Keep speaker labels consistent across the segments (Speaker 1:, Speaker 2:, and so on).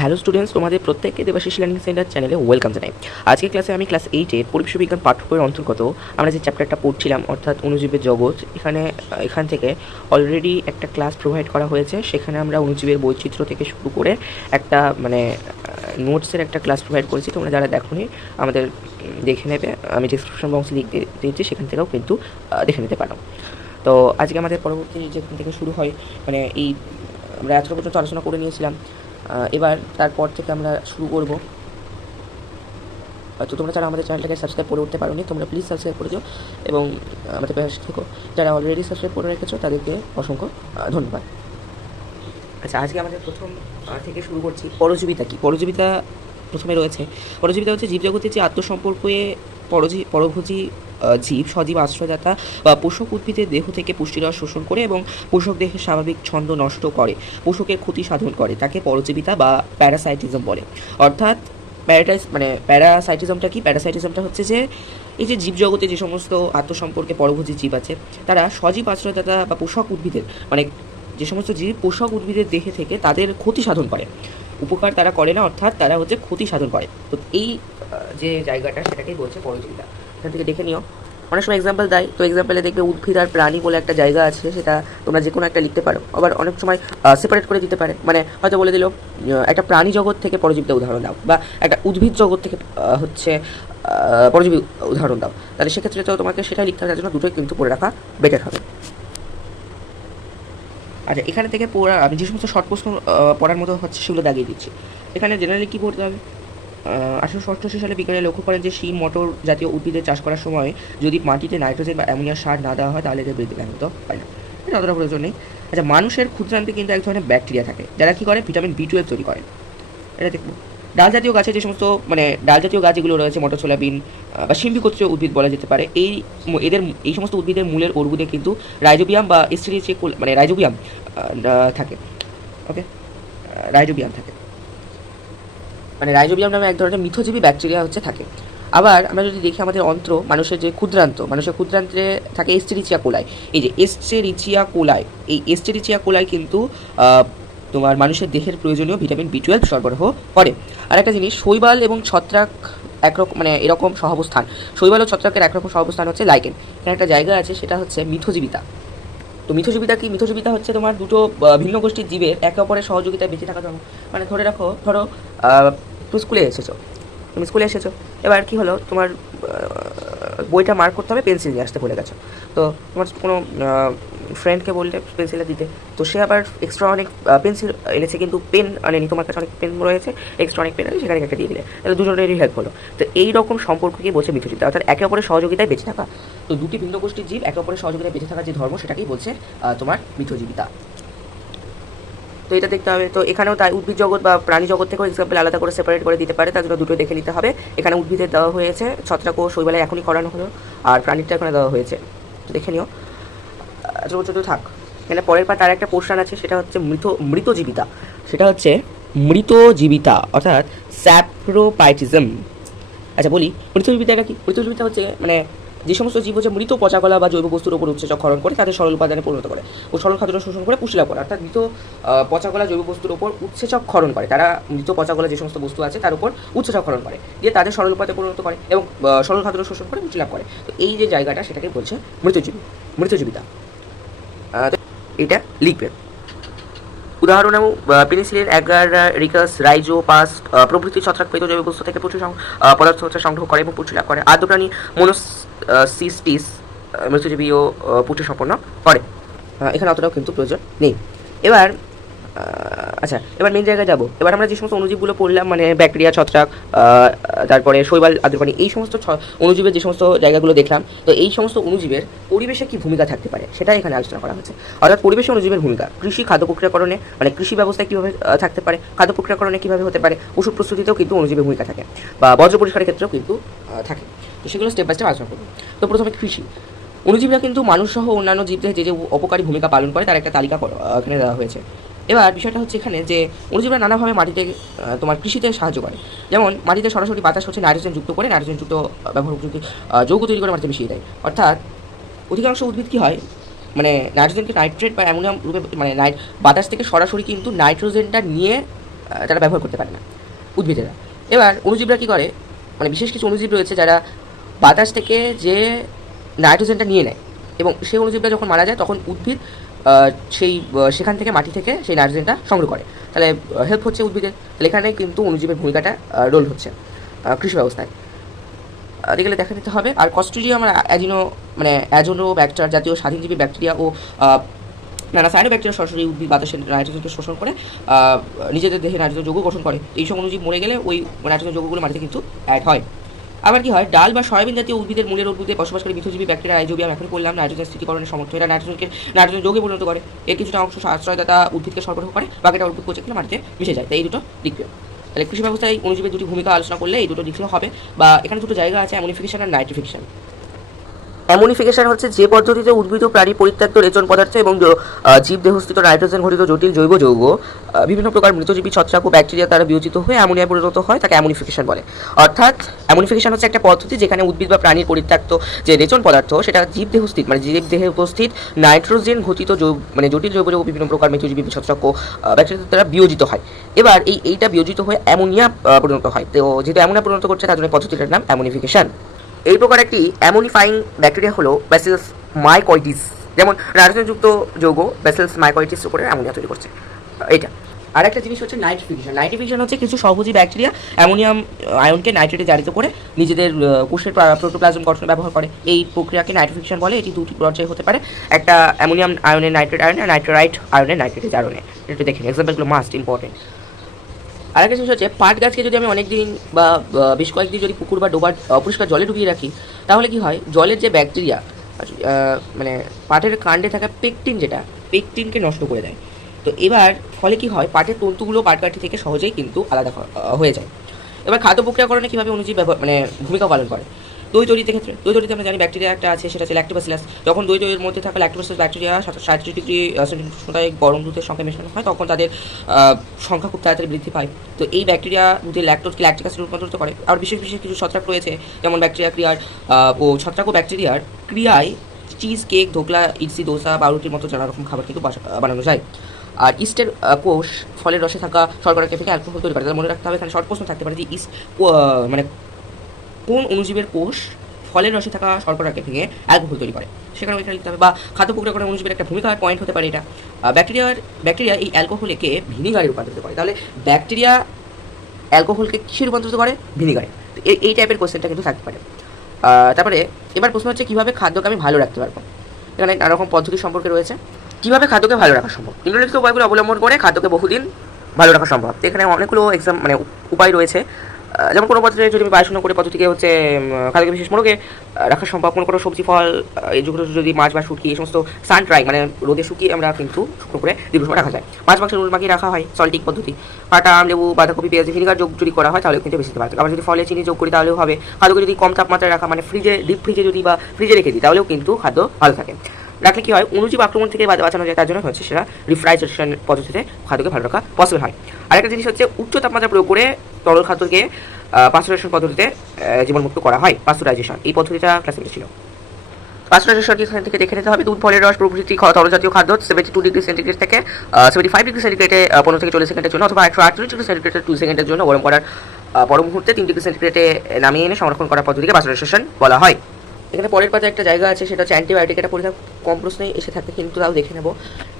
Speaker 1: Hello students তোমাদের প্রত্যেককে Debashis learning centre চ্যানেলে ওয়েলকাম জানাই। আজকে ক্লাসে আমি ক্লাস এইটের পরিবেশ বিজ্ঞান পাঠ্য বইয়ের অন্তর্গত আমরা যে চ্যাপ্টারটা পড়ছিলাম, অর্থাৎ অনুজীবের জগৎ, এখানে এখান থেকে অলরেডি একটা ক্লাস প্রোভাইড করা হয়েছে। সেখানে আমরা অনুজীবের বৈচিত্র্য থেকে শুরু করে একটা মানে নোটসের একটা ক্লাস প্রোভাইড করেছি। তোমরা যারা দেখোনি, আমাদের দেখে নেবে। আমি ডিসক্রিপশন বক্সে লিখতে দিয়েছি, সেখান থেকেও কিন্তু দেখে নিতে পারো। তো আজকে আমাদের পরবর্তী যেখান থেকে শুরু হয় মানে এই, আমরা এতটা পর্যন্ত আলোচনা করে নিয়েছিলাম। এবার তারপর থেকে আমরা শুরু করব। তো তোমরা যারা আমাদের চ্যানেলটাকে সাবস্ক্রাইব করে উঠতে পারোনি, তোমরা প্লিজ সাবস্ক্রাইব করে দিও এবং আমাদের পাশে থেকো। যারা অলরেডি সাবস্ক্রাইব করে রেখেছো, তাদেরকে অসংখ্য ধন্যবাদ। আচ্ছা আজকে আমাদের প্রথম থেকে শুরু করছি, পরজীবিতা কি? পরজীবিতা প্রথমে রয়েছে। পরজীবিতা হচ্ছে জীবজগতের যে আত্মসম্পর্কে পরজী পরভোজী জীব, সজীব, আশ্রয়দাতা বা পোষক উদ্ভিদের দেহ থেকে পুষ্টিরস শোষণ করে এবং পোষক দেহের স্বাভাবিক ছন্দ নষ্ট করে, পোষকের ক্ষতি সাধন করে, তাকে পরজীবিতা বা প্যারাসাইটিজম বলে। অর্থাৎ প্যারাটাইস মানে প্যারাসাইটিজমটা কি? প্যারাসাইটিজমটা হচ্ছে যে, এই যে জীবজগতে যে সমস্ত আত্মসম্পর্কে পরভোজী জীব আছে, তারা সজীব, আশ্রয়দাতা বা পোষক উদ্ভিদের মানে যে সমস্ত জীব পোষক উদ্ভিদের দেহে থেকে তাদের ক্ষতি সাধন করে। উপকার তারা করে না, অর্থাৎ তারা হচ্ছে ক্ষতি সাধন করে। তো এই যে জায়গাটা সেটাকেই বলছে পরজীবিতা এখান থেকে দেখে নিও। অনেক সময় এক্সাম্পল দেয়। তো এক্সাম্পলে দেখবে উদ্ভিদ আর প্রাণী বলে একটা জায়গা আছে, সেটা তোমরা যে কোনো একটা লিখতে পারো। আবার অনেক সময় সেপারেট করে দিতে পারে। মানে হয়তো বলে দিল একটা প্রাণী জগৎ থেকে পরজীবিতা উদাহরণ দাও। বা একটা উদ্ভিদ জগৎ থেকে হচ্ছে পরজীবী উদাহরণ দাও। তাহলে সেক্ষেত্রে তো তোমাকে সেটাই লিখতে হবে, তার জন্য দুটোই কিন্তু পড়ে রাখা বেটার হবে। আচ্ছা এখানে থেকে পড়া, আমি যে সমস্ত শর্ট প্রশ্ন পড়ার মতো হচ্ছে সেগুলো দাগিয়ে দিচ্ছি। এখানে জেনারেলি কী পড়তে হবে? আঠারোশো অষ্টআশি সালে বিজ্ঞানে লক্ষ্য করেন যে শিম, মটর জাতীয় উদ্ভিদের চাষ করার সময় যদি মাটিতে নাইট্রোজেন বা অ্যামোনিয়া সার না দেওয়া হয়, তাহলে এদের বৃদ্ধি ব্যাহত হয় না। এটা অতটা প্রয়োজন নেই। আচ্ছা মানুষের ক্ষুদ্রান্তে কিন্তু এক ধরনের ব্যাকটেরিয়া থাকে, যারা কী করে? ভিটামিন বি টুয়েলভ তৈরি করে। এটা দেখব। ডাল জাতীয় গাছে যে সমস্ত মানে ডাল জাতীয় গাছ যেগুলো রয়েছে মটর আহ, বা শিম্বিকোত্রীয় উদ্ভিদ বলা যেতে পারে এই এদের এই সমস্ত উদ্ভিদের মূলের অর্বুদে কিন্তু রাইজোবিয়াম বা এস্টেরিচে মানে রাইজোবিয়াম থাকে ওকে রাইজোবিয়াম থাকে। মানে রাইজোবিয়াম নামে এক ধরনের মিথজীবী ব্যাকটেরিয়া হচ্ছে থাকে। আবার আমরা যদি দেখি আমাদের অন্ত্র মানুষের যে ক্ষুদ্রান্ত মানুষের ক্ষুদ্রান্তে থাকে এস্টেরিচিয়া কোলাই এই যে এস্টেরিচিয়া কোলাই এই এস্টেরিচিয়া কোলাই কিন্তু তোমার মানুষের দেহের প্রয়োজনীয় ভিটামিন বি টুয়েলভ সরবরাহ করে। আর একটা জিনিস, শৈবাল এবং ছত্রাক একরকম মানে এরকম সহাবস্থান। শৈবাল ও ছত্রাকের একরকম সহাবস্থান হচ্ছে লাইকেন এখানে একটা জায়গা আছে, সেটা হচ্ছে মিথজীবিতা। তো মিথজীবিতা কি? মিথজীবিতা হচ্ছে তোমার দুটো ভিন্ন গোষ্ঠীর জীবের একে অপরের সহযোগিতায় বেঁচে থাকা জন্য মানে ধরে রাখো, ধরো তুমি স্কুলে এসেছ। তুমি স্কুলে এসেছ। এবার কি হলো? তোমার বইটা মার্ক করতে হবে পেন্সিল নিয়ে আসতে ভুলে গেছো। তো তোমার কোনো ফ্রেন্ডকে বললে পেন্সিলটা দিতে। তো সে আবার এক্সট্রা অনেক পেন্সিল এনেছে কিন্তু পেন আনেনি। তোমার কাছে অনেক পেন রয়েছে এক্সট্রা অনেক পেন আছে, সেখানে একটা দিয়ে দিলে। তাহলে দুজনেরই হেল্প হলো। তো এই রকম সম্পর্ককেই বলছে মিথজীবিতা অর্থাৎ একে অপরের সহযোগিতায় বেঁচে থাকা। তো দুটি ভিন্ন গোষ্ঠীর জীব একে অপরের সহযোগিতায় বেঁচে থাকার যে ধর্ম, সেটাকেই বলছে তোমার মিথজীবিতা তো এটা দেখতে হবে। তো এখানেও তাই উদ্ভিদ জগৎ বা প্রাণী জগৎ থেকেও এক্সাম্পল আলাদা করে সেপারেট করে দিতে পারে। তার জন্য দুটো দেখে নিতে হবে। এখানে উদ্ভিদের দেওয়া হয়েছে ছত্রাক ও শৈবালে এখনই করানো হলো। আর প্রাণীটা এখানে দেওয়া হয়েছে। দেখে নিও। ছোটো ছোটো থাক। এখানে পরের পাট আর একটা পোর্শন আছে সেটা হচ্ছে মৃত মৃত মৃতজীবিতা। সেটা হচ্ছে মৃতজীবিতা অর্থাৎ স্যাপ্রোপাইটিজম। আচ্ছা বলি মৃতজীবিতা এটা কি? মৃতজীবিতা হচ্ছে মানে যে সমস্ত জীব হচ্ছে মৃত পচাকলা বা জৈব বস্তুর উপর উৎসেচক ক্ষরণ করে তাদের সরল উপাদানে পরিণত করে। ও সরল খাদ্য শোষণ করে পুষ্টি লাভ করে অর্থাৎ মৃত আহ, পচাকলা জৈব বস্তুর উপর উৎসেচক ক্ষরণ করে। তারা মৃত পচাকলা যে সমস্ত বস্তু আছে তার উপর উৎসেচক ক্ষরণ করে। দিয়ে তাদের সরল উপাদানে পরিণত করে এবং সরল খাদ্য শোষণ করে পুষ্টি লাভ করে। তো এই যে জায়গাটা সেটাকে বলছে মৃতজীবী মৃতজীবিতা। তো এটা লিখবে উদাহরণ penicillin Agaricus, Rhizopus প্রভৃতি ছত্রাক পেত জৈব বস্তু থেকে প্রচুর পদার্থ সংগ্রহ করে এবং পুষ্টি লাভ করে। আদ্য প্রাণী মনোসিস্টিস ও পুষ্টি সম্পন্ন করে। এখানে অতটাও কিন্তু প্রয়োজন নেই। এবার আচ্ছা এবার মেন জায়গায় যাব। এবার আমরা যে সমস্ত অনুজীবগুলো পড়লাম মানে ব্যাকটেরিয়া, ছত্রাক তারপরে শৈবাল, আদ্রপানি, এই সমস্ত অণুজীবের যে সমস্ত জায়গাগুলো দেখলাম, তো এই সমস্ত অনুজীবের পরিবেশে কি ভূমিকা থাকতে পারে, সেটাই এখানে আলোচনা করা হয়েছে অর্থাৎ পরিবেশে অনুজীবের ভূমিকা, কৃষি, খাদ্য প্রক্রিয়াকরণে মানে কৃষি ব্যবস্থায় কীভাবে থাকতে পারে, খাদ্য প্রক্রিয়াকরণে কীভাবে হতে পারে, ওষুধ প্রস্তুতিতেও কিন্তু অনুজীবের ভূমিকা থাকে, বা বজ্র পরিষ্কারের ক্ষেত্রেও কিন্তু থাকে। তো সেগুলো স্টেপ বাই স্টেপ আলোচনা করব। তো প্রথমে কৃষি। অণুজীবীরা কিন্তু মানুষ সহ অন্যান্য জীবদের যে যে অপকারী ভূমিকা পালন করে, তার একটা তালিকা এখানে দেওয়া হয়েছে। এবার বিষয়টা হচ্ছে এখানে যে অণুজীবীরা নানাভাবে মাটিতে তোমার কৃষিতে সাহায্য করে। যেমন মাটিতে সরাসরি বাতাস হচ্ছে নাইট্রোজেন যুক্ত করে, নাইট্রোজেন যুক্ত ব্যবহার উপযুক্ত যৌগ তৈরি করে মাটিতে মিশিয়ে দেয়। অর্থাৎ অধিকাংশ উদ্ভিদ কী হয়? মানে নাইট্রোজেনকে নাইট্রেট বা অ্যামোনিয়াম রূপে মানে নাইট, বাতাস থেকে সরাসরি কিন্তু নাইট্রোজেনটা নিয়ে তারা ব্যবহার করতে পারে না উদ্ভিদেরা। এবার অণুজীবরা কী করে? মানে বিশেষ কিছু অণুজীব রয়েছে যারা বাতাস থেকে যে নাইট্রোজেনটা নিয়ে নেয় এবং সেই অণুজীবটা যখন মারা যায়, তখন উদ্ভিদ সেই সেখান থেকে মাটি থেকে সেই নাইট্রোজেনটা সংগ্রহ করে। তাহলে হেল্প হচ্ছে উদ্ভিদের। তাহলে এখানে কিন্তু অণুজীবের ভূমিকাটা রোল হচ্ছে কৃষি ব্যবস্থায়। এগুলো দেখা দিতে হবে। আর কস্ট্রিজিয়াম আর অ্যাজিনো মানে অ্যাজোনো ব্যাকটার জাতীয় স্বাধীনজীবী ব্যাকটেরিয়া ও নানা সাইনো ব্যাকটেরিয়া সরাসরি উদ্ভিদ বাতাসের নাইট্রোজেনকে শোষণ করে নিজেদের দেহে নাইট্রোজেন যৌগ গঠন করে। এই সব অনুজীব মরে গেলে ওই নাইট্রোজেন যৌগগুলো মাটিতে কিন্তু অ্যাড হয়। আবার কি হয়? ডাল বা সয়াবিন জাতীয় উদ্ভিদের মূলের উদ্ভিদে বসবাসকারী মিথজীবী ব্যাকটেরিয়া, রাইজোবিয়াম এখন করলাম নাইট্রোজেন স্থিতিকরণের সমর্থ এরা নাইট্রোজেনকে, নাইট্রোজেন যোগে পরিণত করে। এর কিছুটা অংশ আশ্রয়দাতা উদ্ভিদকে সরবরাহ করে, বাকিটা উদ্ভিদ কোচে মাটিতে মিশে যায়। তাই এই দুটো লিখবে তাহলে কৃষি ব্যবস্থায় অনুজীবের দুটি ভূমিকা আলোচনা করলে এই দুটো লিখলে হবে। বা এখানে দুটো জায়গা আছে, অ্যামোনিফিকেশন আর নাইট্রিফিকেশন। অ্যামোনিফিকেশন হচ্ছে যে পদ্ধতিতে উদ্ভিদ ও প্রাণী পরিত্যক্ত রেচন পদার্থ এবং জীব দেহস্থিত নাইট্রোজেন ঘটিত জটিল জৈব যৌগ বিভিন্ন প্রকার মৃতজীবী ছত্রাক ও ব্যাকটেরিয়া দ্বারা বিয়োজিত হয়ে অ্যামোনিয়া পরিণত হয়, তাকে অ্যামোনিফিকেশন বলে। অর্থাৎ অ্যামোনিফিকেশন হচ্ছে একটা পদ্ধতি যেখানে উদ্ভিদ বা প্রাণীর পরিত্যক্ত যে রেচন পদার্থ, সেটা জীব দেহস্থিত মানে জীব দেহে উপস্থিত নাইট্রোজেন ঘটিত যৌগ মানে জটিল জৈব যৌগ বিভিন্ন প্রকার মৃতজীবী ছত্রাক ও ব্যাকটেরিয়া দ্বারা বিয়োজিত হয়। এবার এই, এইটা বিয়োজিত হয়ে অ্যামোনিয়া পরিণত হয়। তো যেহেতু অ্যামোনিয়া পরিণত করছে, তার জন্য পদ্ধতিটার নাম অ্যামোনিফিকেশন। এই প্রকার একটি অ্যামোনিফাইং ব্যাকটেরিয়া হলো ব্যাসেলস মাইকয়েটিস যেমন নাইট্রোজেনযুক্ত যৌগ ব্যাসেলস মাইকয়েটিস উপরে অ্যামোনিয়া তৈরি করছে। এটা আর একটা জিনিস হচ্ছে নাইট্রিফিকেশন নাইট্রিফিকেশন হচ্ছে কিছু সহজী ব্যাকটেরিয়া অ্যামোনিয়াম, আয়নকে নাইট্রেটে জারিত করে নিজেদের কোষের প্রোটোপ্লাজম গঠনে ব্যবহার করে। এই প্রক্রিয়াকে নাইট্রিফিকেশন বলে। এটি দুটি পর্যায়ে হতে পারে। একটা অ্যামোনিয়াম আয়নের নাইট্রেট আয়নে নাইট্রাইট আয়নের নাইট্রেটে জারণে। এটা দেখেন এক্সাম্পলগুলো মাস্ট ইম্পর্টেন্ট আরেকটা জিনিস হচ্ছে, পাট গাছকে যদি আমি অনেক দিন বা, বেশ কয়েকদিন যদি পুকুর বা ডোবার অপরিষ্কার জলে ঢুকিয়ে রাখি, তাহলে কি হয়? জলের যে ব্যাকটেরিয়া মানে পাটের কাণ্ডে থাকা পেকটিন যেটা, পেকটিনকে নষ্ট করে দেয়। তো এবার ফলে কি হয়? পাটের তন্তুগুলো পাটকাঠি থেকে সহজেই কিন্তু আলাদা হয়ে যায়। এবার খাদ্য প্রক্রিয়াকরণে কীভাবে ব্যবহার মানে ভূমিকা পালন করে? দই তৈরিতে ক্ষেত্রে। দই তৈরিতে আমরা জানি ব্যাকটেরিয়া একটা আছে, সেটা হচ্ছে ল্যাক্টোবাসিলাস যখন দই তৈরির মধ্যে থাকা ল্যাক্টোবাসিলাস ব্যাকটেরিয়া সাঁত্রিশ ডিগ্রি উষ্ণতায় গরম দুধের সঙ্গে মেশানো হয়, তখন তাদের সংখ্যা খুব তাড়াতাড়ি বৃদ্ধি পায়। তো এই ব্যাকটেরিয়া দুধের ল্যাকটোজকে ল্যাকটিক রূপান্তরিত করে। আর বিশেষ বিশেষ কিছু ছত্রাক রয়েছে, যেমন ব্যাকটেরিয়া ক্রিয়ার ও ছত্রাক ও ব্যাকটেরিয়ার ক্রিয়ায় চিজ কেক ধোকলা ইডসি দোসা বারুটির মতো নানা রকম খাবার কিন্তু বানানো যায়। আর ইস্টের কোষ, ফলের রসে থাকা শর্করা থেকে অ্যালকোহল তৈরি করে। তাদের মনে রাখতে হবে, এখানে শর্ট প্রশ্ন থাকতে পারে যে ইস্ট মানে কোন অনুজীবের কোষ ফলের রসে থাকা শর্করাকে ভেঙে অ্যালকোহল তৈরি করে? সেখানে এখানে লিখতে হবে। বা খাদ্য প্রক্রিয়া প্রক্রিয়াকরণে অনুজীবের একটা ভূমিকা পয়েন্ট হতে পারে এটা। ব্যাকটেরিয়ার ব্যাকটেরিয়া এই অ্যালকোহলকে ভিনিগারে রূপান্তরিত করে। তাহলে ব্যাকটেরিয়া অ্যালকোহলকে কিসে রূপান্তরিত করে? ভিনিগারে এই- টাইপের কোশ্চেনটা কিন্তু থাকতে পারে। তারপরে এবার প্রশ্ন হচ্ছে, কীভাবে খাদ্যকে আমি ভালো রাখতে পারব? এখানে নানা রকম পদ্ধতি সম্পর্কে রয়েছে। কীভাবে খাদ্যকে ভালো রাখা সম্ভব? নিম্নলিখিত উপায়গুলো অবলম্বন করে খাদ্যকে বহুদিন ভালো রাখা সম্ভব। এখানে অনেকগুলো এক্সাম মানে উপায় রয়েছে। যেমন কোনো পদ্ধতি যদি আমি বায়ুশূন্য করে, পদ্ধতিকে হচ্ছে খাদ্যকে বিশেষ মোড়কে রাখা সম্ভব। কোনো কোনো সবজি, ফল এই যেগুলো যদি মাছ বা শুটকি, এই সমস্ত সান ড্রাই মানে রোদে শুকিয়ে আমরা কিন্তু শুকনো করে দীর্ঘ সময় রাখা যায়। মাছ মাংস নুন মাখিয়ে রাখা হয় সল্টিং পদ্ধতি। কাটা আম, লেবু, বাঁধাকপি, পেঁয়াজ, ভিনিগার যোগ যদি করা হয় তাহলে কিন্তু বেশি পারে। আবার যদি ফলে চিনি যোগ করি, তাহলেও হবে। খাদ্যকে যদি কম তাপমাত্রায় রাখা মানে ফ্রিজে ডিপ ফ্রিজে যদি বা ফ্রিজে রেখে দিই, তাহলেও কিন্তু খাদ্য ভালো থাকে। রাখলে কি হয়? অনুজীব আক্রমণ থেকে বাঁচানো যায়, তার জন্য হচ্ছে সেটা রিফ্রাইজেশন পদ্ধতিতে খাদ্যকে ভালো রাখা পসিবল হয়। আরেকটা জিনিস হচ্ছে উচ্চ তাপমাত্রা প্রয়োগ করে তরল খাদ্যকে পাস্তুরাইজেশন পদ্ধতিতে জীবনমুক্ত করা হয়। পাস্তুরাইজেশন এই পদ্ধতিটা ক্লাসিফিক ছিল পাস্তুরাইজেশন এখান থেকে দেখে নিতে হবে? দুধ, ফলের রস, প্রভৃতি তরলজাতীয় খাদ্য সেভেন্টি টু ডিগ্রি সেন্টিগ্রেড থেকে সেভেন্টি ফাইভ ডিগ্রি সেন্টিগ্রেডে পনেরো থেকে চল্লিশ সেকেন্ডের জন্য অথবা একশো আটচল্লিশ ডিগ্রি সেন্টিগ্রেডে টু সেকেন্ডের জন্য গরম করার পর মুহূর্তে তিন ডিগ্রি সেন্টিগ্রেডে নামিয়ে এনে সংরক্ষণ করার পদ্ধতিকে পাস্তুরাইজেশন বলা হয়। এখানে পরের পাতে একটা জায়গা আছে, সেটা হচ্ছে অ্যান্টিবায়োটিক এটা পরীক্ষা কম প্রশ্নেই এসে থাকে, কিন্তু তাও দেখে নেব।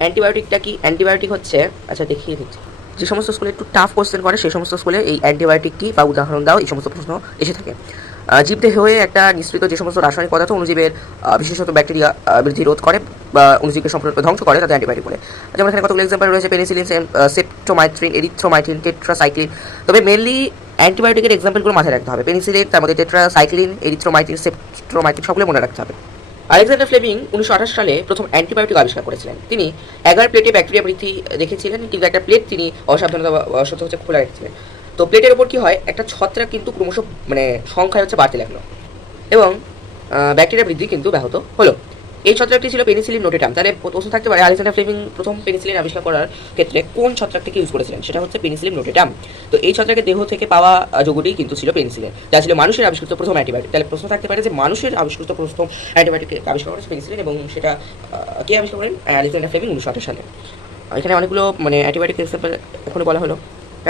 Speaker 1: অ্যান্টিবায়োটিকটা কি? অ্যান্টিবায়োটিক হচ্ছে আচ্ছা দেখিয়ে দিচ্ছি। যে সমস্ত স্কুলে একটু টাফ কোশ্চেন করে, সেই সমস্ত স্কুলে এই অ্যান্টিবায়োটিক কি বা উদাহরণ দাও, এই সমস্ত প্রশ্ন এসে থাকে। জীবদেহে হয়ে একটা নিঃসৃত যে সমস্ত রাসায়নিক পদার্থ অনুজীবের বিশেষত ব্যাকটেরিয়া বৃদ্ধি রোধ করে, বা অনুজীবকে সম্পূর্ণ ধ্বংস করে, তাদের অ্যান্টিবায়োটিক বলে। যেমন এখানে কতগুলো এক্সাম্পল রয়েছে পেনিসিলিন সেপ্টোমাইট্রিন এরিথ্রোমাইট্রিন টেট্রাসাইক্লিন তবে মেনলি অ্যান্টিবায়োটিকের এক্সাম্পলগুলো মাথায় রাখতে হবে। পেনিসিলিন তার মধ্যে টেট্রাসাইক্লিন এরিথ্রোমাইট্রিন সেপ্টোমাইট্রিন সবগুলো মনে রাখতে হবে। আলেকজান্ডার ফ্লেমিং উনিশশো আঠাশ সালে প্রথম অ্যান্টিবায়োটিক আবিষ্কার করেছিলেন। তিনি এগারো প্লেটে ব্যাকটেরিয়া বৃদ্ধি দেখেছিলেন, কিন্তু একটা প্লেট তিনি অসাবধানতা বা অসত্য হচ্ছে খোলা রেখেছিলেন। তো প্লেটের ওপর কী হয়? একটা ছত্রাক কিন্তু ক্রমশ মানে সংখ্যায় হচ্ছে বাড়তে লাগল। এবং ব্যাকটেরিয়া বৃদ্ধি কিন্তু ব্যাহত হলো। এই ছত্রাকটি ছিল পেনিসিলিন নোটেটাম তাহলে প্রশ্ন থাকতে পারে আলেকজান্ডার ফ্লেমিং প্রথম পেনিসিলিন আবিষ্কার করার ক্ষেত্রে কোন ছত্রাকটিকে ইউজ করেছিলেন? সেটা হচ্ছে পেনিসিলিন নোটেটাম তো এই ছত্রাকের দেহ থেকে পাওয়া যৌগটি কিন্তু ছিল পেনিসিলিন যা ছিল মানুষের আবিষ্কৃত প্রথম অ্যান্টিবায়োটিক তাহলে প্রশ্ন থাকতে পারে যে মানুষের আবিষ্কৃত প্রথম অ্যান্টিবায়োটিক আবিষ্কার করেছে পেনিসিলিন এবং সেটা কে আবিষ্কার করেন? আলেকজান্ডার ফ্লেমিং উনিশশো আঠাশ সালে। এখানে অনেকগুলো মানে অ্যান্টিবায়োটিক এক্সাম্পল এখনও বলা হলো।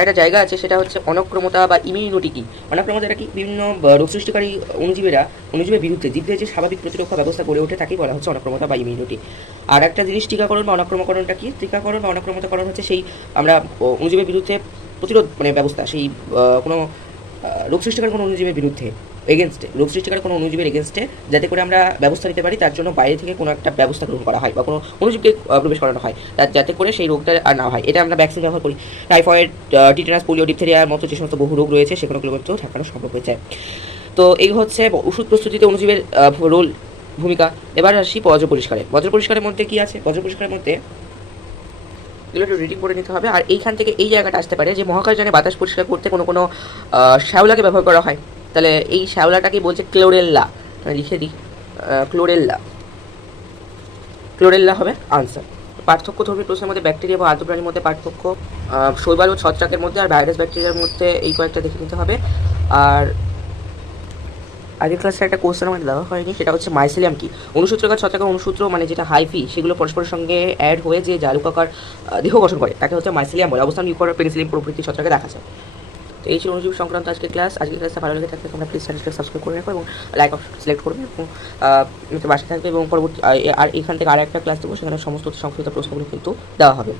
Speaker 1: একটা জায়গা আছে, সেটা হচ্ছে অনক্রমতা বা ইমিউনিটি কি? অনক্রমতা এটা কি? বিভিন্ন রোগ সৃষ্টিকারী অনুজীবীরা, অনুজীবের বিরুদ্ধে জীবদের যে স্বাভাবিক প্রতিরক্ষা ব্যবস্থা গড়ে ওঠে, তাকেই বলা হচ্ছে অনক্রমতা বা ইমিউনিটি আর একটা জিনিস টিকাকরণ বা অনক্রমকরণটা কি? টিকাকরণ বা অনক্রমতাকরণ হচ্ছে সেই আমরা অনুজীবের বিরুদ্ধে প্রতিরোধ মানে ব্যবস্থা, সেই কোনো রোগ সৃষ্টিকারী কোনো অনুজীবের বিরুদ্ধে। এগেনস্টে রোগ সৃষ্টিকারী কোনো অনুজীবের এগেনস্টে যাতে করে আমরা ব্যবস্থা নিতে পারি, তার জন্য বাইরে থেকে কোনো একটা ব্যবস্থা গ্রহণ করা হয় বা কোনো অনুজীবকে প্রবেশ করানো হয়। তার যাতে করে সেই রোগটা আর না হয়। এটা আমরা ভ্যাকসিন ব্যবহার করি। টাইফয়েড টিটেনাস পোলিও ডিপথেরিয়ার মতো যে সমস্ত বহু রোগ রয়েছে সেগুলোগুলো কিন্তু ঠেকানো সম্ভব হয়ে যায় তো এই হচ্ছে ওষুধ প্রস্তুতিতে অনুজীবের রোল, ভূমিকা। এবার আসি বজ্র পরিষ্কারে। বজ্র পরিষ্কারের মধ্যে কী আছে? বজ্র পরিষ্কারের মধ্যে এগুলো একটু রিডিং করে নিতে হবে। আর এইখান থেকে এই জায়গাটা আসতে পারে যে মহাকাশযানে বাতাস পরিষ্কার করতে কোনো কোনো শ্যাওলাকে ব্যবহার করা হয়। তাহলে এই শ্যাওলাটাকে বলছে ক্লোরেল্লা? লিখে দিই ক্লোরেল্লা। ক্লোরেল্লা হবে আনসার পার্থক্য ধর্মী প্রশ্নের মধ্যে ব্যাকটেরিয়া বা আর্দ্রপ্রাণীর মধ্যে পার্থক্য শৈবাল ও ছত্রাকের মধ্যে আর ভাইরাস ব্যাকটেরিয়ার মধ্যে এই কয়েকটা দেখে নিতে হবে। আর আগের ক্লাসে একটা কোশ্চেন আমাদের দেওয়া হয়নি, সেটা হচ্ছে মাইসেলিয়াম কি? অনুসূত্রকার ছত্রাকের অনুসূত্র মানে যেটা হাইফি সেগুলো পরস্পরের সঙ্গে অ্যাড হয়ে যে জালুকাকার দেহ গঠন করে, তাকে হচ্ছে মাইসেলিয়াম বলে। অবস্থান ইউকর পেনিসিলিয়াম প্রভৃতি ছত্রাকে দেখা যায়। তো এই অনুজীব সংক্রান্ত আজকে ক্লাস আজকে ক্লাসটা ভালো লেগে থাকলে তোমরা প্লিজ চ্যানেলটা সাবস্ক্রাইব করে রাখো এবং লাইক অপশন সিলেক্ট করবে এবং বাসা থাকবে এবং পরবর্তী আর এখান থেকে আর একটা ক্লাস দেবো, সেখানে সমস্ত সংস্কৃত প্রশ্নগুলো কিন্তু দেওয়া হবে।